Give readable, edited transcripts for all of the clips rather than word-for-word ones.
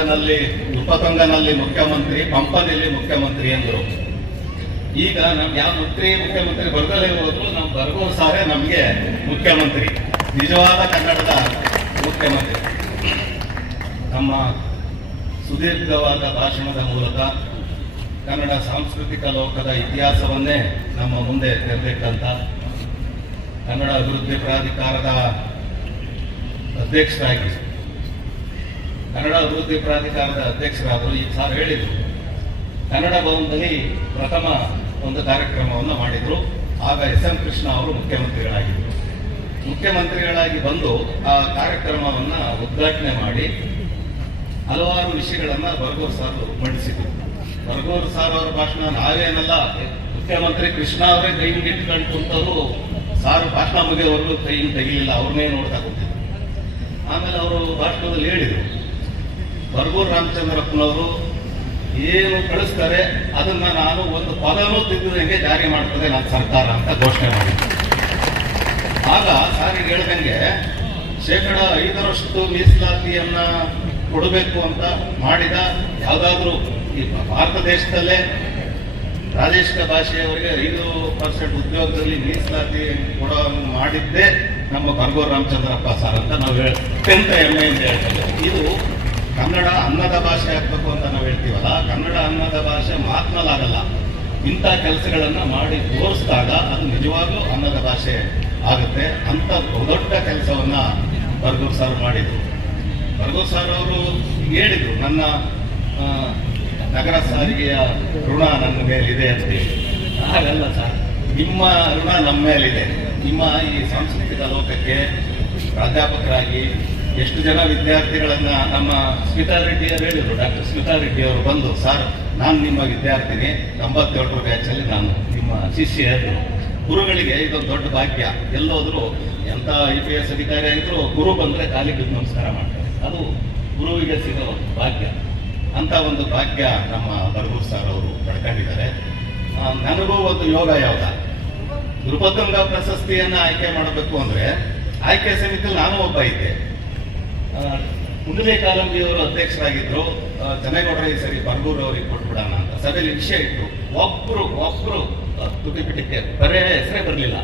ನೃಪತುಂಗನಲ್ಲಿ ಮುಖ್ಯಮಂತ್ರಿ, ಪಂಪನಲ್ಲಿ ಮುಖ್ಯಮಂತ್ರಿ ಎಂದರು. ಈಗ ನಮ್ಗೆ ಯಾವ ಮುಖ್ಯಮಂತ್ರಿ ಬರ್ದಲೇ ಹೋದ್ರು ನಮ್ಮ ಬರ್ಗೂರು ಸಾರೇ ನಮಗೆ ಮುಖ್ಯಮಂತ್ರಿ, ನಿಜವಾದ ಕನ್ನಡದ ಮುಖ್ಯಮಂತ್ರಿ. ನಮ್ಮ ಸುದೀರ್ಘವಾದ ಭಾಷಣದ ಮೂಲಕ ಕನ್ನಡ ಸಾಂಸ್ಕೃತಿಕ ಲೋಕದ ಇತಿಹಾಸವನ್ನೇ ನಮ್ಮ ಮುಂದೆ ತೆರೆದಿಟ್ಟಂತ ಕನ್ನಡ ಅಭಿವೃದ್ಧಿ ಪ್ರಾಧಿಕಾರದ ಅಧ್ಯಕ್ಷರಾದರು. ಈ ಸಾರ್ ಹೇಳಿದರು, ಕನ್ನಡ ಭವನದಲ್ಲಿ ಪ್ರಥಮ ಒಂದು ಕಾರ್ಯಕ್ರಮವನ್ನು ಮಾಡಿದ್ರು. ಆಗ ಎಸ್.ಎಂ. ಕೃಷ್ಣ ಅವರು ಮುಖ್ಯಮಂತ್ರಿಗಳಾಗಿ ಬಂದು ಆ ಕಾರ್ಯಕ್ರಮವನ್ನ ಉದ್ಘಾಟನೆ ಮಾಡಿ ಹಲವಾರು ವಿಷಯಗಳನ್ನ ಬರ್ಗೂರು ಸಾರ್ ಮಂಡಿಸಿದ್ರು. ಬರ್ಗೂರು ಸಾರ್ ಅವರ ಭಾಷಣ ನಾವೇನಲ್ಲ, ಮುಖ್ಯಮಂತ್ರಿ ಕೃಷ್ಣ ಅವರೇ ಕೈ ಇಟ್ಕೊಂಡು ಕುಂತವರು, ಸಾರು ಭಾಷಣ ಮುಗಿಯವರೆಗೂ ಕೈ ತೆಗಿಲಿಲ್ಲ, ಅವ್ರನ್ನೇ ನೋಡ್ತಾ ಕೂತಿದ್ರು. ಆಮೇಲೆ ಅವರು ಭಾಷಣದಲ್ಲಿ ಹೇಳಿದರು, ಬರ್ಗೂರು ರಾಮಚಂದ್ರಪ್ಪನವರು ಏನು ಕಳಿಸ್ತಾರೆ ಅದನ್ನ ನಾನು ಒಂದು ಪದನೂ ತಿದ್ದುದಂಗೆ ಜಾರಿ ಮಾಡ್ತದೆ ನನ್ನ ಸರ್ಕಾರ ಅಂತ ಘೋಷಣೆ ಮಾಡಿದ್ರು. ಆಗ ಸಾರಿಗೆ ಹೇಳ್ದಂಗೆ 5% ಮೀಸಲಾತಿಯನ್ನ ಕೊಡಬೇಕು ಅಂತ ಮಾಡಿದ ಯಾವುದಾದ್ರೂ ಈ ಭಾರತ ದೇಶದಲ್ಲೇ ಪ್ರಾದೇಶಿಕ ಭಾಷೆಯವರಿಗೆ 5% ಉದ್ಯೋಗದಲ್ಲಿ ಮೀಸಲಾತಿ ಕೊಡೋ ಮಾಡಿದ್ದೇ ನಮ್ಮ ಬರ್ಗೂರು ರಾಮಚಂದ್ರಪ್ಪ ಸಾರ್ ಅಂತ ನಾವು ಅತ್ಯಂತ ಹೆಮ್ಮೆಯಿಂದ ಹೇಳ್ತೇವೆ. ಇದು ಕನ್ನಡ ಅನ್ನದ ಭಾಷೆ ಆಗ್ಬೇಕು ಅಂತ ನಾವು ಹೇಳ್ತೀವಲ್ಲ, ಕನ್ನಡ ಅನ್ನದ ಭಾಷೆ ಮಾತನಾಡಲ್ಲ, ಇಂಥ ಕೆಲಸಗಳನ್ನ ಮಾಡಿ ತೋರಿಸಿದಾಗ ಅದು ನಿಜವಾಗ್ಲೂ ಅನ್ನದ ಭಾಷೆ ಆಗುತ್ತೆ. ಅಂತ ದೊಡ್ಡ ಕೆಲಸವನ್ನ ಬರ್ಗೂರು ಸಾರ್ ಮಾಡಿದ್ರು. ಬರ್ಗೂರು ಸಾರ್ ಅವರು ಹೇಳಿದ್ರು, ನನ್ನ ನಗರ ಸಾರಿಗೆಯ ಋಣ ನನ್ನ ಮೇಲಿದೆ ಅಂತ. ಹಾಗಲ್ಲ ಸರ್, ನಿಮ್ಮ ಋಣ ನಮ್ಮ ಮೇಲಿದೆ. ನಿಮ್ಮ ಈ ಸಾಂಸ್ಕೃತಿಕ ಲೋಕಕ್ಕೆ ಪ್ರಾಧ್ಯಾಪಕರಾಗಿ ಎಷ್ಟು ಜನ ವಿದ್ಯಾರ್ಥಿಗಳನ್ನ ನಮ್ಮ ಸ್ಮಿತಾ ರೆಡ್ಡಿ ಅವರು ಹೇಳಿದ್ರು, ಡಾಕ್ಟರ್ ಸ್ಮಿತಾ ರೆಡ್ಡಿ ಅವರು ಬಂದು, ಸರ್ ನಾನು ನಿಮ್ಮ ವಿದ್ಯಾರ್ಥಿನಿ, 97ರ ಬ್ಯಾಚಲ್ಲಿ ನಾನು ನಿಮ್ಮ ಶಿಷ್ಯ ಹೇಳಿದ್ರು. ಗುರುಗಳಿಗೆ ಇದೊಂದು ದೊಡ್ಡ ಭಾಗ್ಯ. ಎಲ್ಲೋದ್ರು ಎಂತ IPS ಅಧಿಕಾರಿ ಆಗಿದ್ರು ಗುರು ಬಂದ್ರೆ ಕಾಲಿಗೆ ನಮಸ್ಕಾರ ಮಾಡ್ತಾರೆ, ಅದು ಗುರುವಿಗೆ ಸಿಗೋ ಭಾಗ್ಯ. ಅಂತ ಒಂದು ಭಾಗ್ಯ ನಮ್ಮ ಬರ್ಗೂರು ಸಾರ್ ಅವರು ಪಡ್ಕೊಂಡಿದ್ದಾರೆ. ನನಗೂ ಒಂದು ಯೋಗ ಯಾವ್ದ, ನೃಪತುಂಗ ಪ್ರಶಸ್ತಿಯನ್ನ ಆಯ್ಕೆ ಮಾಡಬೇಕು ಅಂದ್ರೆ ಆಯ್ಕೆ ಸಮಿತಿಯಲ್ಲಿ ನಾನು ಒಬ್ಬ ಇದ್ದೆ. ಕುಂಡಲಿ ಕಾಲಂಬಿಯವರು ಅಧ್ಯಕ್ಷರಾಗಿದ್ರು. ಚನ್ನೇಗೌಡರ ಈ ಸರಿ ಬರ್ಗೂರು ಅವರಿಗೆ ಕೊಟ್ಬಿಡೋಣ ಅಂತ ಸಭೆಯಲ್ಲಿ ವಿಷಯ ಇಟ್ಟು ಒಬ್ರು ತುಟಿಪಿಟಕ್ಕೆ ಬರೇ ಹೆಸರೇ ಬರಲಿಲ್ಲ.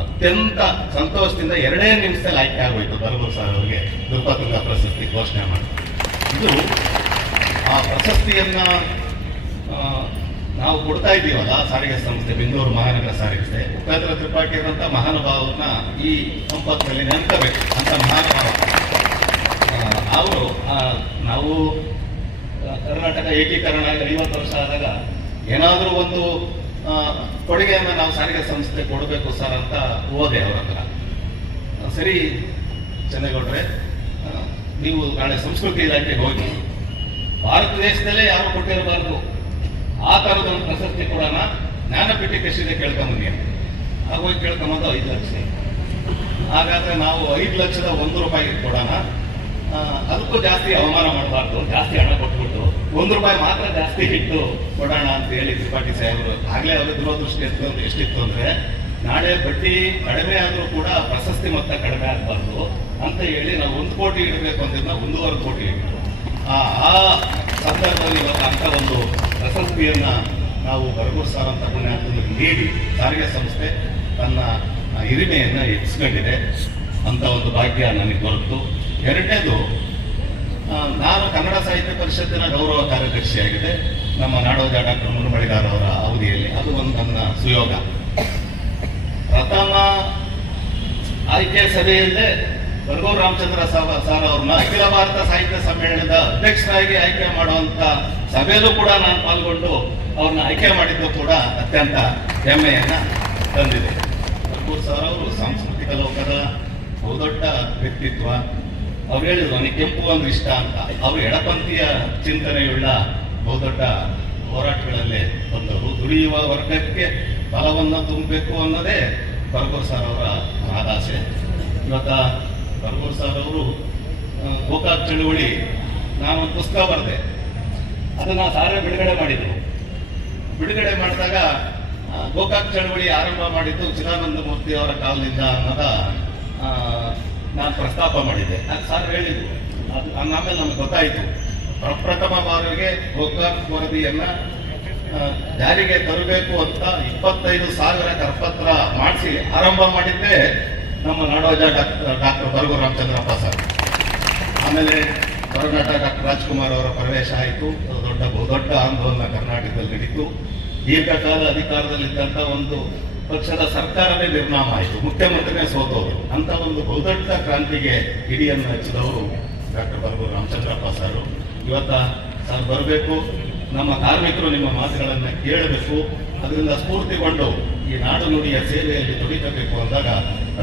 ಅತ್ಯಂತ ಸಂತೋಷದಿಂದ 2 ನಿಮಿಷದಲ್ಲಿ ಆಯ್ಕೆ ಆಗೋಯ್ತು ಬರ್ಗೂರು ಸಾರ್ ಅವರಿಗೆ ನೃಪತುಂಗ ಪ್ರಶಸ್ತಿ ಘೋಷಣೆ ಮಾಡಿ. ಇದು ಆ ಪ್ರಶಸ್ತಿಯನ್ನ ನಾವು ಕೊಡ್ತಾ ಇದ್ದೀವಲ್ಲ, ಸಾರಿಗೆ ಸಂಸ್ಥೆ, ಬೆಂಗಳೂರು ಮಹಾನಗರ ಸಾರಿಗೆ ಸಂಸ್ಥೆ, ಉಪೇಂದ್ರ ತ್ರಿಪಾಠಿ ಅವರಂತ ಮಹಾನುಭಾವನ ಈ ಸಂಪತ್ತಿನಲ್ಲಿ ನೆನಪಬೇಕು ಅಂತ ಮಹಾನುಭಾವ ಅವರು. ನಾವು ಕರ್ನಾಟಕ ಏಕೀಕರಣ 50 ವರ್ಷ ಆದಾಗ ಏನಾದರೂ ಒಂದು ಕೊಡುಗೆಯನ್ನು ನಾವು ಸಾರಿಗೆ ಸಂಸ್ಥೆ ಕೊಡಬೇಕು ಸರ್ ಅಂತ ಹೋದೆ ಅವರ ಹತ್ರ. ಸರಿ ಚನ್ನೇಗೌಡ್ರೆ, ನೀವು ನಾಳೆ ಸಂಸ್ಕೃತಿ ಇಲಾಖೆಗೆ ಹೋಗಿ, ಭಾರತ ದೇಶದಲ್ಲೇ ಯಾರು ಕೊಟ್ಟಿರಬಾರ್ದು ಆ ಥರದೊಂದು ಪ್ರಶಸ್ತಿ ಕೊಡೋಣ, ಜ್ಞಾನಪೀಠಕ್ಕೆ ಎಷ್ಟಿದೆ ಕೇಳ್ಕೊಂಬನ್ನಿ. ಆಗೋಗಿ ಕೇಳ್ಕೊಂಬಂದು 5 ಲಕ್ಷ. ಹಾಗಾದ್ರೆ ನಾವು 5 ಲಕ್ಷದ 1 ರೂಪಾಯಿಗೆ ಕೊಡೋಣ, ಅದಕ್ಕೂ ಜಾಸ್ತಿ ಅವಮಾನ ಮಾಡಬಾರ್ದು, ಜಾಸ್ತಿ ಹಣ ಕೊಟ್ಬಿಟ್ಟು 1 ರೂಪಾಯಿ ಮಾತ್ರ ಜಾಸ್ತಿ ಇಟ್ಟು ಕೊಡೋಣ ಅಂತ ಹೇಳಿ ತ್ರಿಪಾಠಿ ಸಾಹೇಬರು. ಆಗ್ಲೇ ಅವ್ರ ದೂರದೃಷ್ಟಿ ಎಷ್ಟಿತ್ತು ಅಂದ್ರೆ, ನಾಳೆ ಬಡ್ಡಿ ಕಡಿಮೆ ಆದ್ರೂ ಕೂಡ ಪ್ರಶಸ್ತಿ ಮೊತ್ತ ಕಡಿಮೆ ಆಗಬಾರ್ದು ಅಂತ ಹೇಳಿ ನಾವು 1 ಕೋಟಿ ಇಡಬೇಕು ಅಂತಿದ್ದ 1.25 ಕೋಟಿ ಇಟ್ಟು ಆ ಸಂದರ್ಭದಲ್ಲಿ ಅಂತ ಒಂದು ಪ್ರಶಸ್ತಿಯನ್ನ ನಾವು ಬರ್ಗೂರು ಸಾರ್ ಅಂತ ಪುಣ್ಯಾತ್ಮನಿಗೆ ನೀಡಿ ಸಾರಿಗೆ ಸಂಸ್ಥೆ ತನ್ನ ಹಿರಿಮೆಯನ್ನ ಹೆಚ್ಚಿಸ್ಕೊಂಡಿದೆ ಅಂತ ಒಂದು ಭಾಗ್ಯ ನನಗೆ ದೊರೆತು. 2ನೇದು, ನಾನು ಕನ್ನಡ ಸಾಹಿತ್ಯ ಪರಿಷತ್ತಿನ ಗೌರವ ಕಾರ್ಯದರ್ಶಿಯಾಗಿದೆ ನಮ್ಮ ನಾಡೋಜ ಡಾಕ್ಟರ್ ಮುರುಮಳಿಗಾರ್ ಅವರ ಅವಧಿಯಲ್ಲಿ. ಅದು ಒಂದು ನನ್ನ ಸುಯೋಗ. ಪ್ರಥಮ ಆಯ್ಕೆ ಸಭೆಯಲ್ಲೇ ಬರ್ಗೂರು ರಾಮಚಂದ್ರ ಸಾರ್ ಅವ್ರನ್ನ ಅಖಿಲ ಭಾರತ ಸಾಹಿತ್ಯ ಸಮ್ಮೇಳನದ ಅಧ್ಯಕ್ಷರಾಗಿ ಆಯ್ಕೆ ಮಾಡುವಂತ ಸಭೆಯಲ್ಲೂ ಕೂಡ ನಾನು ಪಾಲ್ಗೊಂಡು ಅವ್ರನ್ನ ಆಯ್ಕೆ ಮಾಡಿದ್ದು ಕೂಡ ಅತ್ಯಂತ ಹೆಮ್ಮೆಯನ್ನ ತಂದಿದೆ. ಬರ್ಗೂರು ಸಾರ್ ಅವರು ಸಾಂಸ್ಕೃತಿಕ ಲೋಕದ ಬಹುದೊಡ್ಡ ವ್ಯಕ್ತಿತ್ವ. ಅವ್ರು ಹೇಳಿದ್ರು, ನನಗೆ ಕೆಂಪು ಅಂದ್ರೆ ಇಷ್ಟ ಅಂತ. ಅವರು ಎಡಪಂಥೀಯ ಚಿಂತನೆಯುಳ್ಳ ಬಹುದೊಡ್ಡ ಹೋರಾಟಗಳಲ್ಲೇ ಬಂದವರು. ದುಡಿಯುವ ವರ್ಗಕ್ಕೆ ಬಲವನ್ನು ತುಂಬಬೇಕು ಅನ್ನೋದೇ ಬರ್ಗೂರು ಸಾರ್ ಅವರ ಮಹದಾಸೆ. ಇವತ್ತ ಬರ್ಗೂರು ಸಾರ್ ಅವರು ಗೋಕಾಕ್ ಚಳುವಳಿ, ನಾನೊಂದು ಪುಸ್ತಕ ಬರೆದೆ, ಅದನ್ನ ಸಾರೇ ಬಿಡುಗಡೆ ಮಾಡಿದ್ರು. ಬಿಡುಗಡೆ ಮಾಡಿದಾಗ ಗೋಕಾಕ್ ಚಳುವಳಿ ಆರಂಭ ಮಾಡಿದ್ದು ಚಿದಾನಂದ ಮೂರ್ತಿ ಅವರ ಕಾಲದಿಂದ ಅನ್ನೋದ ನಾನು ಪ್ರಸ್ತಾಪ ಮಾಡಿದ್ದೆ. ಅದು ಸಾರ್ ಹೇಳಿದ್ರು. ಅದು ಆಮೇಲೆ ನಮ್ಗೆ ಗೊತ್ತಾಯಿತು ಪ್ರಪ್ರಥಮ ಬಾರಿಗೆ ಗೋಕಾಕ್ ವರದಿಯನ್ನ ಜಾರಿಗೆ ತರಬೇಕು ಅಂತ 25,000 ಕರಪತ್ರ ಮಾಡಿಸಿ ಆರಂಭ ಮಾಡಿದ್ದೇ ನಮ್ಮ ನಾಡೋಜ ಡಾಕ್ಟರ್ ಬರಗೂರು ರಾಮಚಂದ್ರಪ್ಪ ಸರ್. ಆಮೇಲೆ ಹೊರನಟ ಡಾಕ್ಟರ್ ರಾಜ್ಕುಮಾರ್ ಅವರ ಪ್ರವೇಶ ಆಯಿತು. ಬಹುದೊಡ್ಡ ಆಂದೋಲನ ಕರ್ನಾಟಕದಲ್ಲಿ ನಡೀತು. ದೀರ್ಘಕಾಲ ಅಧಿಕಾರದಲ್ಲಿದ್ದಂಥ ಒಂದು ಪಕ್ಷದ ಸರ್ಕಾರವೇ ನಿರ್ನಾಮ ಆಯಿತು, ಮುಖ್ಯಮಂತ್ರಿನೇ ಸೋತವರು. ಅಂತ ಒಂದು ಬಹುದೊಡ್ಡ ಕ್ರಾಂತಿಗೆ ಹಿಡಿಯನ್ನು ಹಚ್ಚಿದವರು ಡಾಕ್ಟರ್ ಬರಗೂರು ರಾಮಚಂದ್ರಪ್ಪ ಸರ್. ಇವತ್ತ ಸರ್ ಬರಬೇಕು, ನಮ್ಮ ಕಾರ್ಮಿಕರು ನಿಮ್ಮ ಮಾತುಗಳನ್ನು ಕೇಳಬೇಕು, ಅದರಿಂದ ಸ್ಫೂರ್ತಿಗೊಂಡು ಈ ನಾಡು ನುಡಿಯ ಸೇವೆಯಲ್ಲಿ ತೊಡಗಬೇಕು ಅಂದಾಗ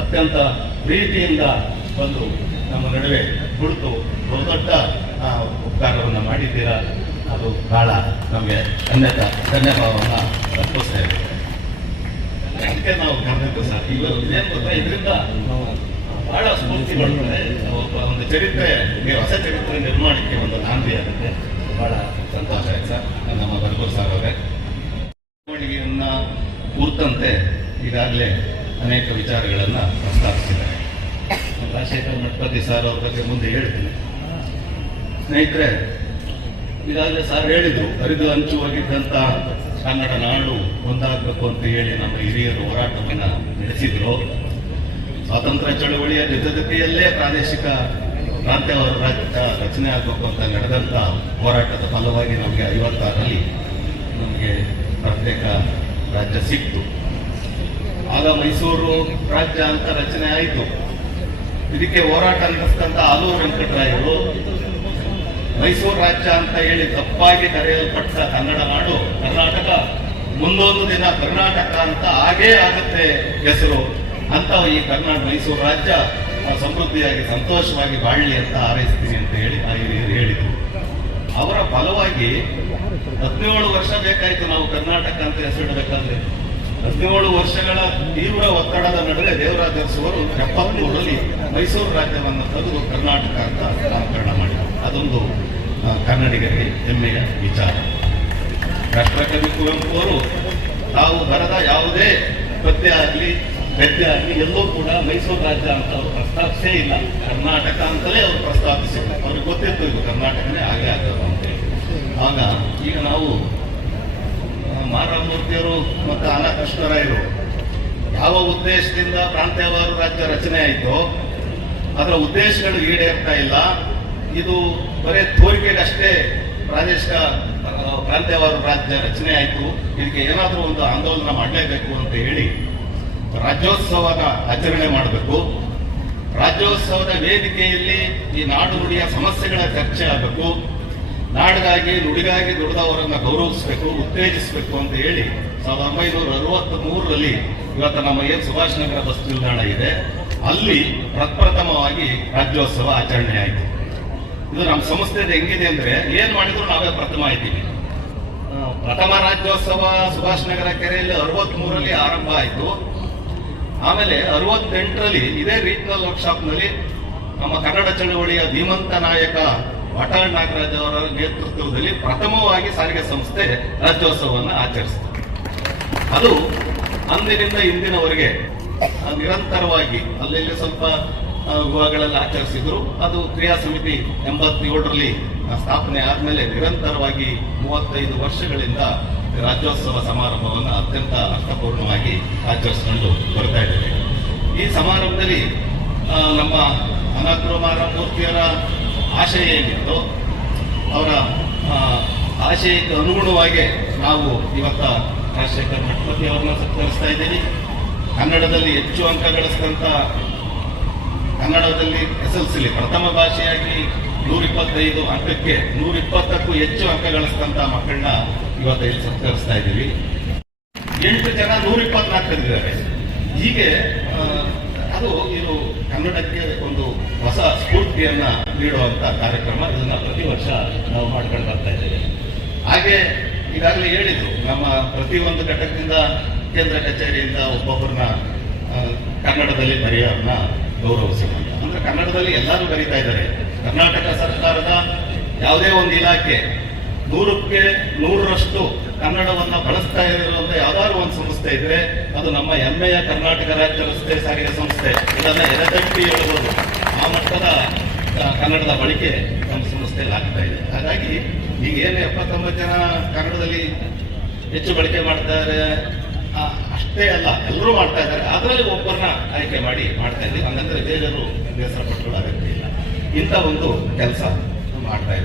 ಅತ್ಯಂತ ಪ್ರೀತಿಯಿಂದ ಬಂದು ನಮ್ಮ ನಡುವೆ ಕುಳಿತು ಬಹುದೊಡ್ಡ ಉಪಕಾರವನ್ನು ಮಾಡಿದ್ದೀರಾ. ಅದು ಬಹಳ ನಮಗೆ ಧನ್ಯವಾದವನ್ನು ಅರ್ಪಿಸ್ತೇವೆ. ಅದಕ್ಕೆ ನಾವು ಕರೆದಿದ್ದು ಸರ್. ಇದೇನು ಗೊತ್ತಾ, ಇದರಿಂದ ಬಹಳ ಸ್ಫೂರ್ತಿ ಬರ್ತದೆ. ಒಂದು ಚರಿತ್ರೆ, ಹೊಸ ಚರಿತ್ರೆ ನಿರ್ಮಾಣಕ್ಕೆ ಒಂದು ನಾಂದಿ ಆಗುತ್ತೆ. ಬಹಳ ಸಂತೋಷ ಆಯ್ತು ಸರ್. ನಮ್ಮ ಬರಗೂರು ಸರ್ ಅವರೇ ಬೆಳವಣಿಗೆಯನ್ನ ಕುರಿತಂತೆ ಈಗಾಗಲೇ ಅನೇಕ ವಿಚಾರಗಳನ್ನು ಪ್ರಸ್ತಾಪಿಸಿದ್ದಾರೆ. ರಾಜಶೇಖರ್ ಮಠಪತಿ ಸರ್ ಅವ್ರ ಬಗ್ಗೆ ಮುಂದೆ ಹೇಳ್ತೀನಿ. ಸ್ನೇಹಿತರೆ, ಈಗಾಗಲೇ ಸರ್ ಹೇಳಿದ್ರು, ಹರಿದು ಹಂಚು ಹೋಗಿದ್ದಂಥ ಕನ್ನಡ ನಾಡು ಒಂದಾಗಬೇಕು ಅಂತ ಹೇಳಿ ನಮ್ಮ ಹಿರಿಯರು ಹೋರಾಟವನ್ನು ನಡೆಸಿದ್ರು. ಸ್ವಾತಂತ್ರ್ಯ ಚಳವಳಿಯ ಜೊತೆಯಲ್ಲೇ ಪ್ರಾದೇಶಿಕ ಪ್ರಾಂತ್ಯವಾದ ರಾಜ್ಯ ರಚನೆ ಆಗಬೇಕು ಅಂತ ನಡೆದಂಥ ಹೋರಾಟದ ಫಲವಾಗಿ ನಮಗೆ 56ರಲ್ಲಿ ನಮಗೆ ಪ್ರತ್ಯೇಕ ರಾಜ್ಯ ಸಿಕ್ತು. ಆಗ ಮೈಸೂರು ರಾಜ್ಯ ಅಂತ ರಚನೆ ಆಯಿತು. ಇದಕ್ಕೆ ಹೋರಾಟ ನಡೆಸಿದಂಥ ಆಲೂರು ವೆಂಕಟರಾಯರು ಮೈಸೂರು ರಾಜ್ಯ ಅಂತ ಹೇಳಿ ತಪ್ಪಾಗಿ ಕರೆಯಲ್ಪಟ್ಟ ಕನ್ನಡ ನಾಡು ಕರ್ನಾಟಕ ಮುಂದೊಂದು ದಿನ ಕರ್ನಾಟಕ ಅಂತ ಆಗೇ ಆಗುತ್ತೆ ಹೆಸರು ಅಂತ ಈ ಮೈಸೂರು ರಾಜ್ಯ ಸಮೃದ್ಧಿಯಾಗಿ ಸಂತೋಷವಾಗಿ ಬಾಳ್ಲಿ ಅಂತ ಹಾರೈಸ್ತೀನಿ ಅಂತ ಹೇಳಿ ಆ ಹಿರಿಯರು ಹೇಳಿದ್ರು. ಅವರ ಫಲವಾಗಿ 17 ವರ್ಷ ಬೇಕಾಯಿತು ನಾವು ಕರ್ನಾಟಕ ಅಂತ ಹೆಸರಿಡಬೇಕಾದ್ರೆ. 17 ವರ್ಷಗಳ ತೀವ್ರ ಒತ್ತಡದ ನಡುವೆ ದೇವರಾಜ ಅರಸವರು 73ರಲ್ಲಿ ಮೈಸೂರು ರಾಜ್ಯವನ್ನು ತೆಗೆದು ಕರ್ನಾಟಕ ಅಂತ ನಾಮಕರಣ ಮಾಡಿದರು. ಅದೊಂದು ಕನ್ನಡಿಗರಿಗೆ ಹೆಮ್ಮೆಯ ವಿಚಾರ. ರಾಷ್ಟ್ರಕವಿ ಕುವೆಂಪು ಅವರು ತಾವು ಬರೆದ ಯಾವುದೇ ಪದ್ಯ ಆಗಲಿ ಗದ್ಯ ಆಗಲಿ ಎಲ್ಲೂ ಕೂಡ ಮೈಸೂರು ರಾಜ್ಯ ಅಂತ ಅವರು ಪ್ರಸ್ತಾಪಿಸೇ ಇಲ್ಲ. ಕರ್ನಾಟಕ ಅಂತಲೇ ಅವರು ಪ್ರಸ್ತಾಪಿಸಿಲ್ಲ. ಅವ್ರಿಗೆ ಗೊತ್ತಿತ್ತು ಇದು ಕರ್ನಾಟಕನೇ ಆಗೇ ಆಗ್ತದೆ ಅಂತೇಳಿ. ಆಗ ಈಗ ನಾವು ಮಾರಮೂರ್ತಿಯವರು ಮತ್ತು ಅನಾ ಕೃಷ್ಣರಾಯರು ಯಾವ ಉದ್ದೇಶದಿಂದ ಪ್ರಾಂತ್ಯವಾರು ರಾಜ್ಯ ರಚನೆ ಆಯಿತು, ಅದರ ಉದ್ದೇಶಗಳು ಈಡೇರ್ತಾ ಇಲ್ಲ. ಇದು ಬರೇ ತೋರಿಕೆಗಷ್ಟೇ ಪ್ರಾದೇಶಿಕ ಪ್ರಾಂತ್ಯವಾರು ರಾಜ್ಯ ರಚನೆ ಆಯಿತು, ಇದಕ್ಕೆ ಏನಾದರೂ ಒಂದು ಆಂದೋಲನ ಮಾಡಲೇಬೇಕು ಅಂತ ಹೇಳಿ ರಾಜ್ಯೋತ್ಸವದ ಆಚರಣೆ ಮಾಡಬೇಕು. ರಾಜ್ಯೋತ್ಸವದ ವೇದಿಕೆಯಲ್ಲಿ ಈ ನಾಡು ನುಡಿಯ ಸಮಸ್ಯೆಗಳ ಚರ್ಚೆ ಆಗಬೇಕು. ನಾಡಿಗಾಗಿ ನುಡಿಗಾಗಿ ದುಡಿದವರನ್ನ ಗೌರವಿಸಬೇಕು, ಉತ್ತೇಜಿಸಬೇಕು ಅಂತ ಹೇಳಿ 1963ರಲ್ಲಿ ಇವತ್ತು ನಮ್ಮ ಏನು ಸುಭಾಷ್ ನಗರ ಬಸ್ ನಿಲ್ದಾಣ ಇದೆ ಅಲ್ಲಿ ಪ್ರಪ್ರಥಮವಾಗಿ ರಾಜ್ಯೋತ್ಸವ ಆಚರಣೆ ಆಯಿತು. ಇದು ನಮ್ಮ ಸಂಸ್ಥೆದ ಹೆಂಗಿದೆ ಅಂದ್ರೆ ಏನ್ ಮಾಡಿದ್ರು ನಾವೇ ಪ್ರಥಮ ಆಯ್ತೀವಿ. ಪ್ರಥಮ ರಾಜ್ಯೋತ್ಸವ ಸುಭಾಷ್ ನಗರ ಕೆರೆಯಲ್ಲಿ 63ರಲ್ಲಿ ಆರಂಭ ಆಯಿತು. ಆಮೇಲೆ 68ರಲ್ಲಿ ಇದೇ ರೀಜನಲ್ ವರ್ಕ್ಶಾಪ್ ನಲ್ಲಿ ನಮ್ಮ ಕನ್ನಡ ಚಳವಳಿಯ ಧೀಮಂತ ನಾಯಕ ವಾಟಾಳ್ ನಾಗರಾಜ್ ಅವರ ನೇತೃತ್ವದಲ್ಲಿ ಪ್ರಥಮವಾಗಿ ಸಾರಿಗೆ ಸಂಸ್ಥೆ ರಾಜ್ಯೋತ್ಸವವನ್ನು ಆಚರಿಸಿತು. ಅದು ಅಂದಿನಿಂದ ಇಂದಿನವರೆಗೆ ನಿರಂತರವಾಗಿ ಅಲ್ಲೆಲ್ಲಿ ಸ್ವಲ್ಪ ವಿಭಾಗಗಳಲ್ಲಿ ಆಚರಿಸಿದ್ರು. ಅದು ಕ್ರಿಯಾ ಸಮಿತಿ 87ರಲ್ಲಿ ಸ್ಥಾಪನೆ ಆದ್ಮೇಲೆ ನಿರಂತರವಾಗಿ 35 ವರ್ಷಗಳಿಂದ ರಾಜ್ಯೋತ್ಸವ ಸಮಾರಂಭವನ್ನು ಅತ್ಯಂತ ಅರ್ಥಪೂರ್ಣವಾಗಿ ಆಚರಿಸಿಕೊಂಡು ಬರ್ತಾ ಇದ್ದೇವೆ. ಈ ಸಮಾರಂಭದಲ್ಲಿ ನಮ್ಮ ಅನಾಥರು ಮಾರಮೂರ್ತಿಯರ ಆಶಯ ಏನಿತ್ತು, ಅವರ ಆಶಯಕ್ಕೆ ಅನುಗುಣವಾಗಿ ನಾವು ಇವತ್ತ ರಾಜಶೇಖರ್ ಮಠಪತಿ ಅವರನ್ನ ಸತ್ಕರಿಸ್ತಾ ಇದ್ದೀವಿ. ಕನ್ನಡದಲ್ಲಿ ಹೆಚ್ಚು ಅಂಕ ಗಳಿಸಿದಂಥ, ಕನ್ನಡದಲ್ಲಿ SLCಲಿ ಪ್ರಥಮ ಭಾಷೆಯಾಗಿ 125 ಅಂಕಕ್ಕೆ 120ಕ್ಕೂ ಹೆಚ್ಚು ಅಂಕ ಗಳಿಸಿದಂಥ ಮಕ್ಕಳನ್ನ ಇವತ್ತು ಇಲ್ಲಿ ಸತ್ಕರಿಸ್ತಾ ಇದ್ದೀವಿ. 8 ಜನ 124 ತೆಗೆದಿದ್ದಾರೆ. ಹೀಗೆ ಇದು ಕನ್ನಡಕ್ಕೆ ಒಂದು ಹೊಸ ಸ್ಫೂರ್ತಿಯನ್ನ ನೀಡುವಂತ ಕಾರ್ಯಕ್ರಮ. ಇದನ್ನ ಪ್ರತಿ ವರ್ಷ ನಾವು ಮಾಡ್ಕೊಂಡು ಬರ್ತಾ ಇದ್ದೇವೆ. ಹಾಗೆ ಈಗಾಗಲೇ ಹೇಳಿದ್ರು, ನಮ್ಮ ಪ್ರತಿಯೊಂದು ಘಟಕದಿಂದ ಕೇಂದ್ರ ಕಚೇರಿಯಿಂದ ಒಬ್ಬೊಬ್ಬರನ್ನ ಕನ್ನಡದಲ್ಲಿ ಬರೆಯೋರನ್ನ ಗೌರವಿಸಿಕೊಂಡು, ಅಂದ್ರೆ ಕನ್ನಡದಲ್ಲಿ ಎಲ್ಲರೂ ಬರೀತಾ ಇದ್ದಾರೆ. ಕರ್ನಾಟಕ ಸರ್ಕಾರದ ಯಾವುದೇ ಒಂದು ಇಲಾಖೆ 100ಕ್ಕೆ 100ರಷ್ಟು ಕನ್ನಡವನ್ನ ಬಳಸ್ತಾ ಇರುವಂತ ಯಾವ್ದಾದ್ರು ಒಂದು ಸಂಸ್ಥೆ ಇದ್ರೆ ಅದು ನಮ್ಮ ಹೆಮ್ಮೆಯ ಕರ್ನಾಟಕ ರಾಜ್ಯ ರಸ್ತೆ ಸಾರಿಗೆ ಸಂಸ್ಥೆ. ಇದನ್ನ ಎದೆತಟ್ಟಿ ಹೇಳ್ಬೋದು. ಆ ಮಟ್ಟದ ಕನ್ನಡದ ಬಳಕೆ ನಮ್ಮ ಸಂಸ್ಥೆಯಲ್ಲಿ ಆಗ್ತಾ ಇದೆ. ಹಾಗಾಗಿ ಹಾಗಾಗಿ ಈಗ ಏನು 79 ಜನ ಕನ್ನಡದಲ್ಲಿ ಹೆಚ್ಚು ಬಳಕೆ ಮಾಡ್ತಾರೆ ಅಷ್ಟೇ ಅಲ್ಲ, ಎಲ್ಲರೂ ಮಾಡ್ತಾ ಇದ್ದಾರೆ. ಅದರಲ್ಲಿ ಒಬ್ಬರನ್ನ ಆಯ್ಕೆ ಮಾಡಿ ಮಾಡ್ತಾ ಇದ್ದೀವಿ. ಹಂಗಂದ್ರೆ ಬೇರೆಯವರು ಬೇಸರ ಪಟ್ಟುಕೊಳ್ಳೋ ಅಗತ್ಯ ಇಲ್ಲ. ಇಂಥ ಒಂದು ಕೆಲಸ ಮಾಡ್ತಾ ಇದ್ದೀವಿ.